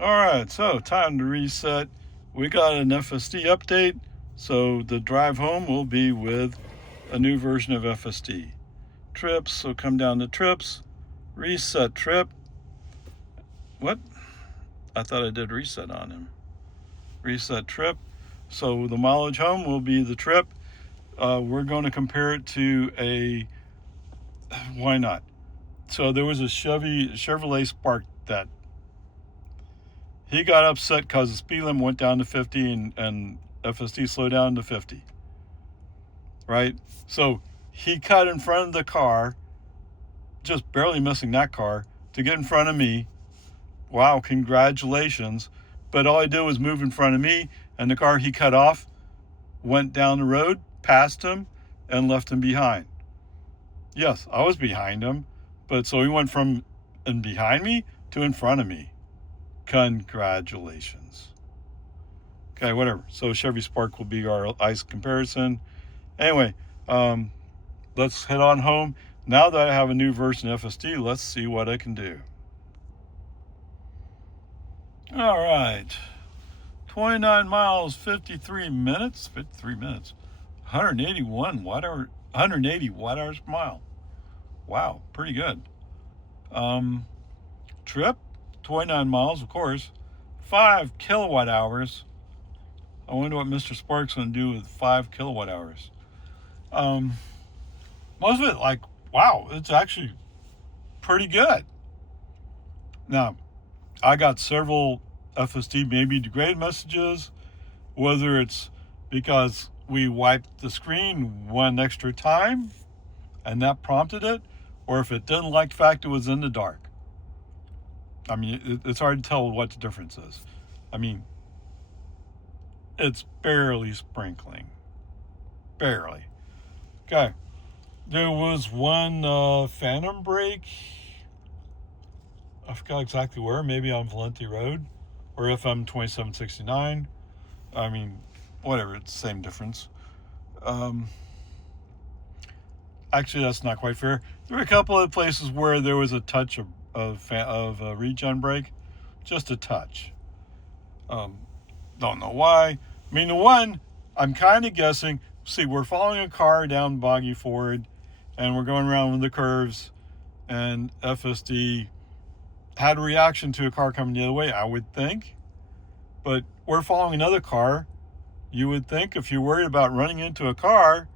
Alright, so time to reset. We got an FSD update, so the drive home will be with a new version of FSD. Trips, so come down to trips, reset trip. What? I thought I did reset on him. Reset trip. So the mileage home will be the trip. We're going to compare it to a. Why not? So there was a Chevrolet Spark that he got upset because the speed limit went down to 50 and FSD slowed down to 50. Right? So he cut in front of the car, just barely missing that car, to get in front of me. Wow, congratulations. But all I did was move in front of me, and the car he cut off went down the road, passed him, and left him behind. Yes, I was behind him, but so he went from in behind me to in front of me. Congratulations. Okay, whatever. So Chevy Spark will be our ICE comparison. Anyway, let's head on home. Now that I have a new version of FSD, let's see what I can do. All right. 29 miles, 53 minutes. 53 minutes. 180 watt hours per mile. Wow, pretty good. Trip, 29 miles, of course. 5 kilowatt hours. I wonder what Mr. Spark's going to do with 5 kilowatt hours. Most of it, like, wow, it's actually pretty good. Now, I got several FSD maybe degrade messages, whether it's because we wiped the screen one extra time and that prompted it, or if it didn't like the fact it was in the dark. I mean, it's hard to tell what the difference is. I mean, it's barely sprinkling. Barely. Okay. There was one phantom brake. I forgot exactly where. Maybe on Valenti Road or FM 2769. I mean, whatever. It's the same difference. Actually, that's not quite fair. There were a couple of places where there was a touch of regen brake. Just a touch. Don't know why. I mean, the one, I'm kind of guessing. See, we're following a car down Boggy Ford, and we're going around with the curves, and FSD had a reaction to a car coming the other way, I would think. But we're following another car. You would think if you're worried about running into a car,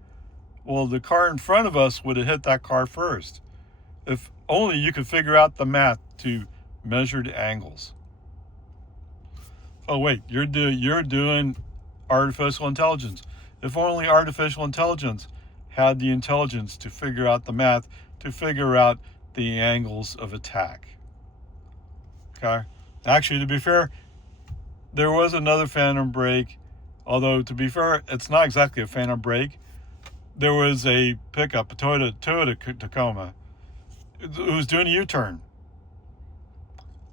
well, the car in front of us would have hit that car first. If only you could figure out the math to measured angles. Oh wait, you're doing artificial intelligence. If only artificial intelligence had the intelligence to figure out the math to figure out the angles of attack. Okay. Actually, to be fair, there was another phantom brake, although to be fair, it's not exactly a phantom brake. There was a pickup, a Toyota Tacoma, who was doing a U-turn,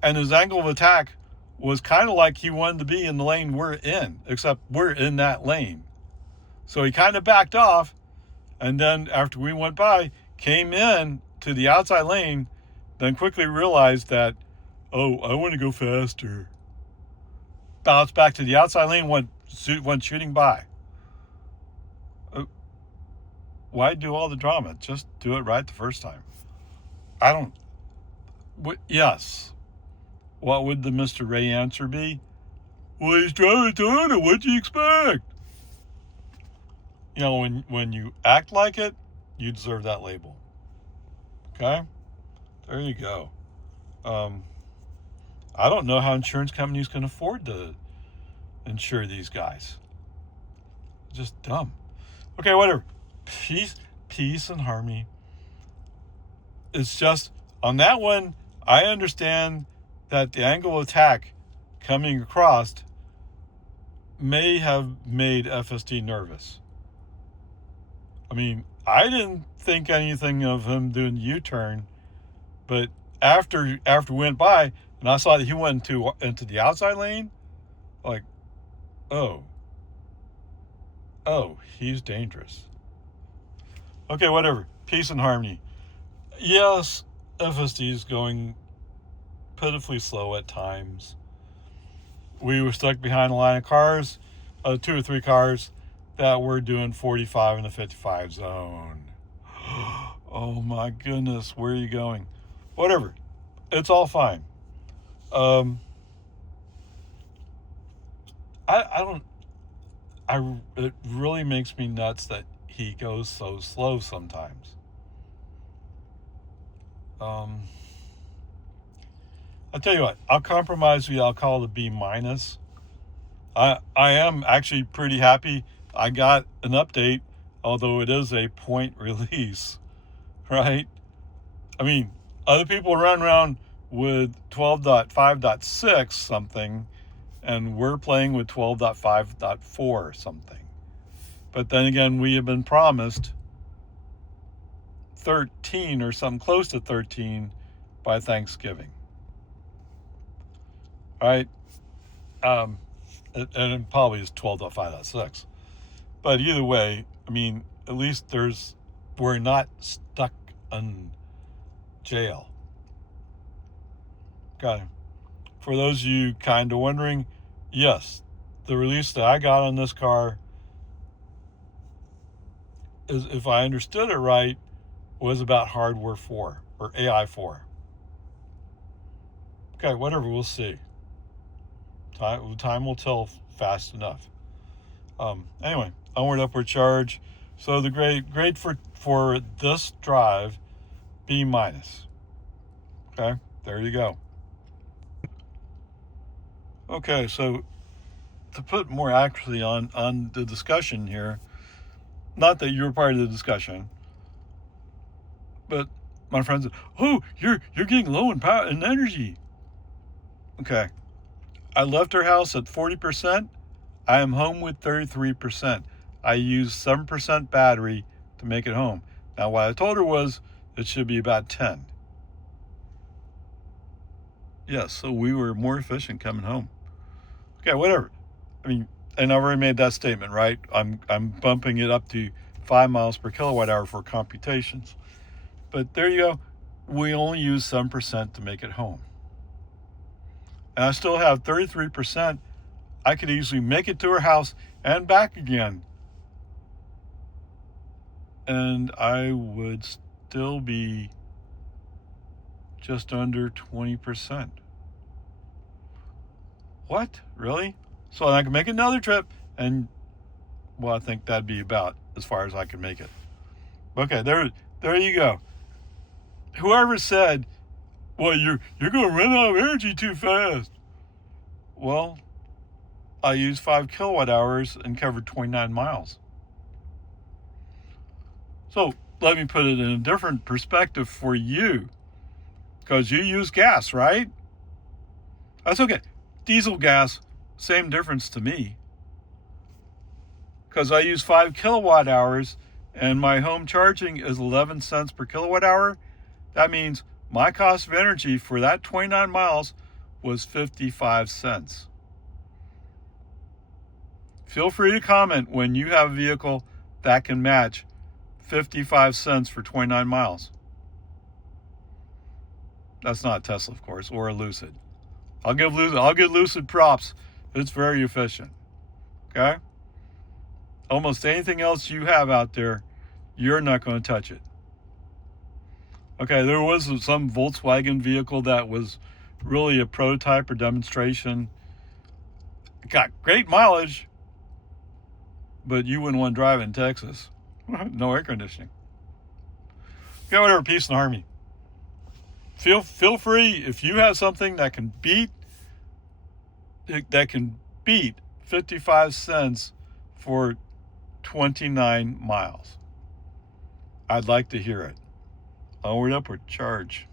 and his angle of attack was kind of like he wanted to be in the lane we're in, except we're in that lane. So he kind of backed off, and then after we went by, came in to the outside lane, then quickly realized that, oh, I want to go faster. Bounced back to the outside lane, went shooting by. Why do all the drama? Just do it right the first time. I don't. Yes. What would the Mr. Ray answer be? Well, he's driving a Toyota. What do you expect? You know, when you act like it, you deserve that label. Okay? There you go. I don't know how insurance companies can afford to insure these guys. Just dumb. Okay, whatever. Peace and harmony. It's just, on that one, I understand that the angle of attack coming across may have made FSD nervous. I mean, I didn't think anything of him doing U-turn, but after we went by and I saw that he went into the outside lane, like, oh, he's dangerous. Okay, whatever. Peace and harmony. Yes, FSD is going pitifully slow at times. we were stuck behind a line of cars, 2 or 3 cars that were doing 45 in the 55 zone. Oh my goodness, where are you going? Whatever, it's all fine. I don't. It really makes me nuts that he goes so slow sometimes. I'll tell you what, I'll compromise with you. I'll call it a B minus. I am actually pretty happy. I got an update, although it is a point release, right? I mean, other people run around with 12.5.6 something, and we're playing with 12.5.4 something. But then again, we have been promised 13 or something close to 13 by Thanksgiving. All right? And it probably is 12.5.6. But either way, I mean, at least we're not stuck in jail. Okay. For those of you kind of wondering, yes, the release that I got on this car is, if I understood it right, was about hardware 4 or AI 4. Okay, whatever, we'll see. Time will tell fast enough. Anyway, onward, upward charge. So the grade for this drive, B minus. Okay, there you go. Okay, so to put more accurately on the discussion here, not that you were part of the discussion, but my friend said, "Oh, you're getting low in power and energy." Okay, I left her house at 40%. I am home with 33%. I used 7% battery to make it home. Now, what I told her was it should be about 10. Yes, so we were more efficient coming home. Okay, whatever. I mean, and I've already made that statement, right? I'm bumping it up to 5 miles per kilowatt hour for computations. But there you go. We only use 7% to make it home. And I still have 33%. I could easily make it to her house and back again. And I would still be just under 20%. What? Really? So I can make another trip, and well, I think that'd be about as far as I can make it. Okay, there you go. Whoever said, "Well, you're going to run out of energy too fast." Well, I used 5 kilowatt hours and covered 29 miles. So let me put it in a different perspective for you, because you use gas, right? That's okay. Diesel gas, same difference to me, because I use 5 kilowatt hours and my home charging is 11 cents per kilowatt hour. That means my cost of energy for that 29 miles was 55 cents. Feel free to comment when you have a vehicle that can match 55 cents for 29 miles. That's not a Tesla, of course, or a Lucid. I'll get Lucid props. It's very efficient. Okay? Almost anything else you have out there, you're not going to touch it. Okay, there was some Volkswagen vehicle that was really a prototype or demonstration. It got great mileage, but you wouldn't want to drive it in Texas. No air conditioning. Okay, whatever, peace and harmony. Feel free, if you have something that can beat 55 cents for 29 miles. I'd like to hear it. Onward, upward, charge.